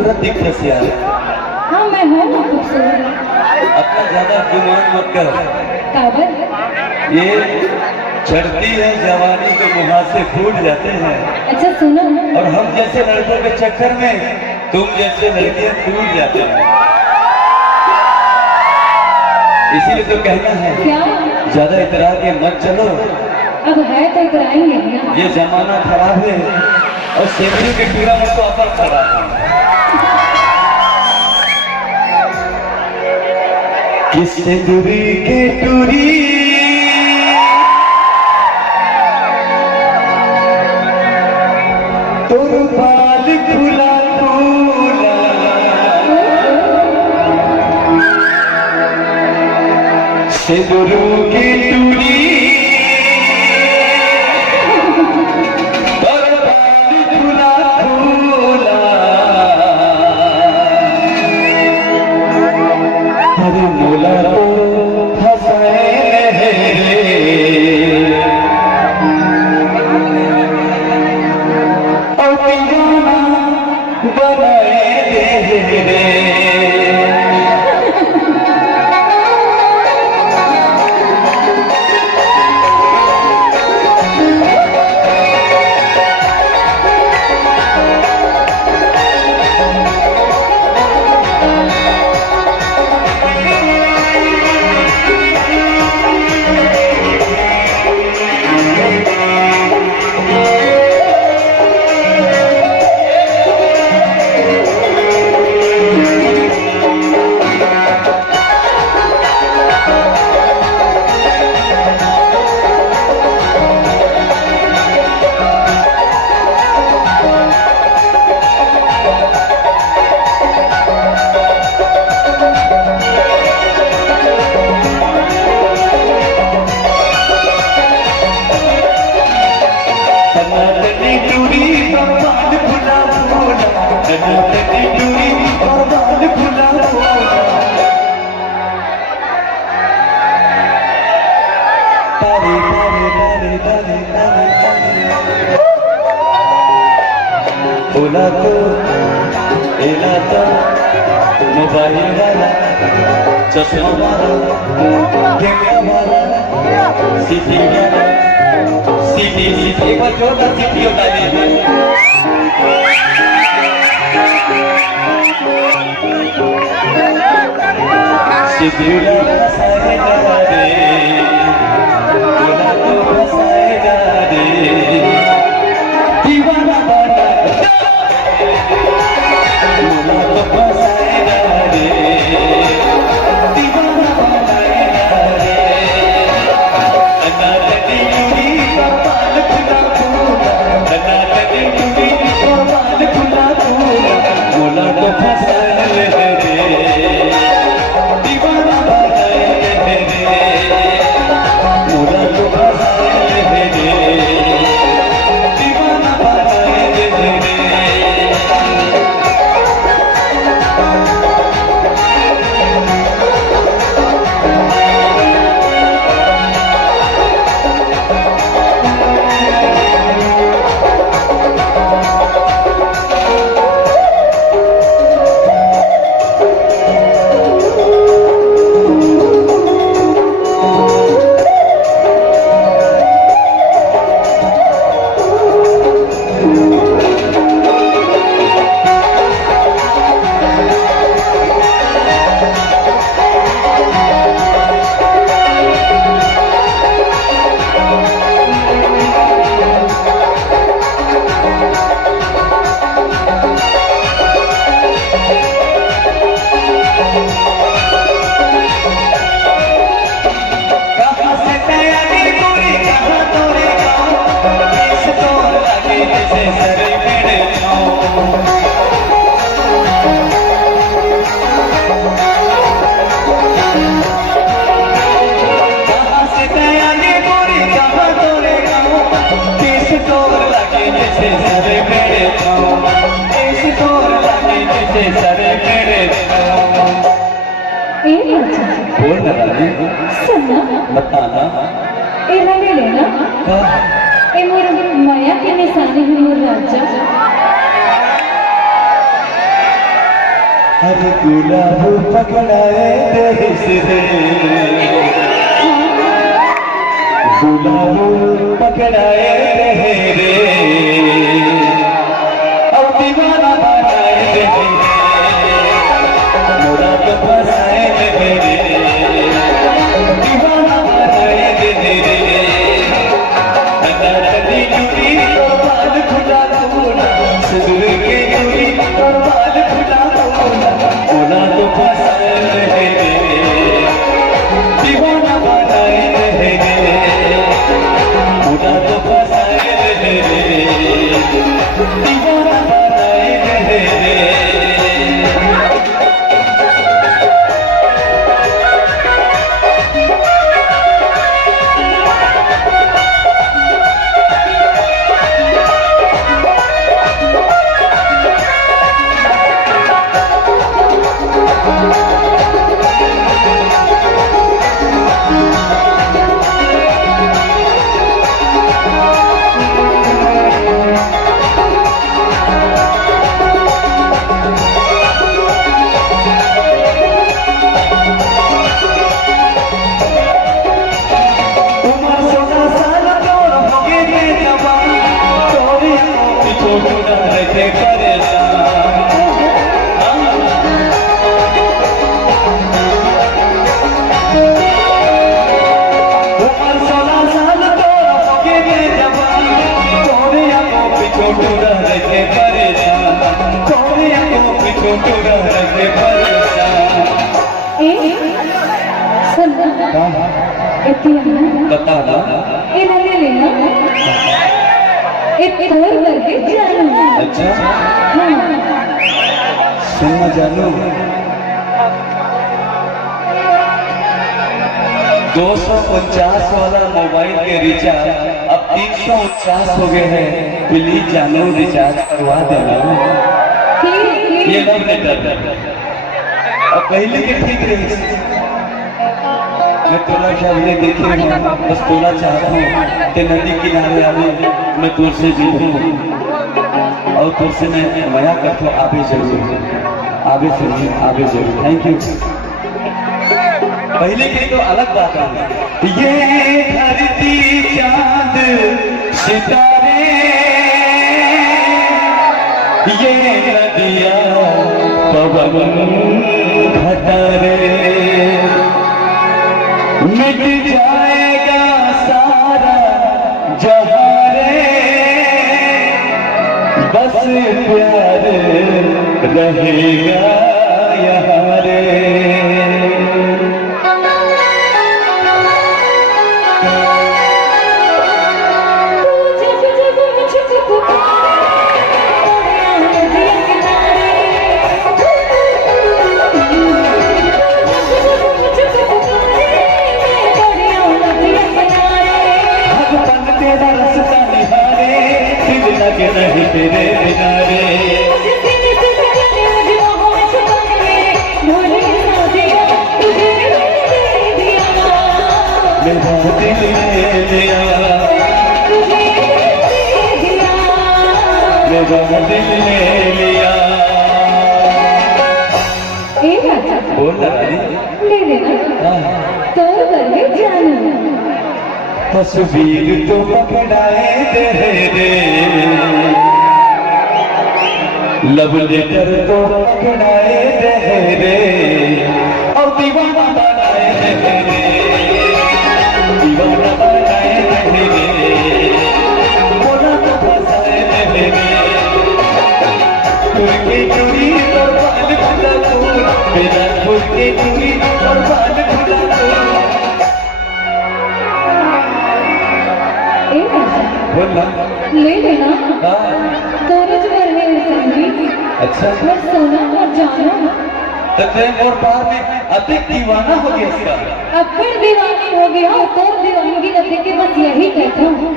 खूबसूरत दिखते से यार। हाँ मैं हूँ ना खूबसूरत। अपना ज्यादा गुमान मत कर। काबर ये चढ़ती है जवानी के मुहासे फूट जाते हैं। अच्छा सुनो, और हम जैसे लड़कों के चक्कर में तुम जैसे लड़कियां टूट जाते हैं। इसीलिए तो कहना है क्या ज्यादा इतरा के मत चलो। अब है तो कराएंगे ना। ये जमाना खराब है और सेवरी के टूरा में तो अपर खराब है। किससे दूरी के टूरी तोर बाल खुला खुला से दूरू की टूरी तोर बाल खुला खुला हरे मोला तो फसाए रे और दीवाना बनाए रे। बोला तो एला तो मोबाइल वाला चश्मा वाला कैमरा वाला सिटी वाला सिटी सिटी एक बार जोरदार सिटी होता है। सिटी वाला सारे जा रे बोला तो फसाए जा रे दीवाना बना बोला तो फसाए जा रे दीवाना बनाए जा रे। अनारकली चूड़ी और बाल खुला खुला अनारकली चूड़ी और बाल खुला खुला बोला तो फसाए रे दीवाना बनाए रे बोला तो फसाए रे दीवाना बनाए रे। बोल ना रानी सुनना बताना ए लगे लेना ए मोर माया के निशानी है मोर राजा हर गुलाब पकड़ाए देश रे, गुलाब पकड़ाए रे, अब दीवाना बनाए रे, मोरा तो फसाए रे, दीवाना बनाए रे, नदी टूटी और बाल खुला खोला, सिंदूर के टूटी और बाल खुला खोला, मोरा तो फसाए रे, दीवाना बनाए रे, मोरा तो फसाए रे, दीवाना बनाए रे। बता ना ले लेना एक और करके जानू। अच्छा हाँ सुनना जानू, 249 वाला मोबाइल के रिचार्ज अब 349 हो गए हैं, प्लीज जानू रिचार्ज करवा देना। ये लव लेटर अब पहले के ठीक रही, मैं तोला चाहने देखे हूँ, बस तोला चाहता हूँ कि नदी किनारे आवे मैं तुझसे जीऊँ और तुझसे मैं मया करता हूँ, आवे जरूर, आवे जरूर, आवे जरूर। Thank you. पहले की तो अलग बात है, ये धरती चांद सितारे, ये नदिया पवन घटारे, मिट जाएगा सारा जहां रे, बस प्यार रहेगा यहाँ रे। नहीं तेरे किनारे मेरा दिल ले लिया, मेरा दिल ले लिया। बोल ले लेना तो करके जानू। तस्वीर तो पकड़ाए दे रे, लव लेटर तो पकड़ाए दे रे, और दीवाना बनाए दे रे, दीवाना बनाए दे रे, मोरा तो फसाए दे रे, तुरके चूड़ी और बाल खुला तोड़, मेरा तुरके चूड़ी और बाल खुला तोड़। बोलना ले लेना कॉलेज करने संगीत। अच्छा बस सोना और जाना तो और बाद में अधिक दीवाना हो गया इसका, अब फिर दीवानी हो गया तो दीवानगी करने के बस यही कहता हूँ।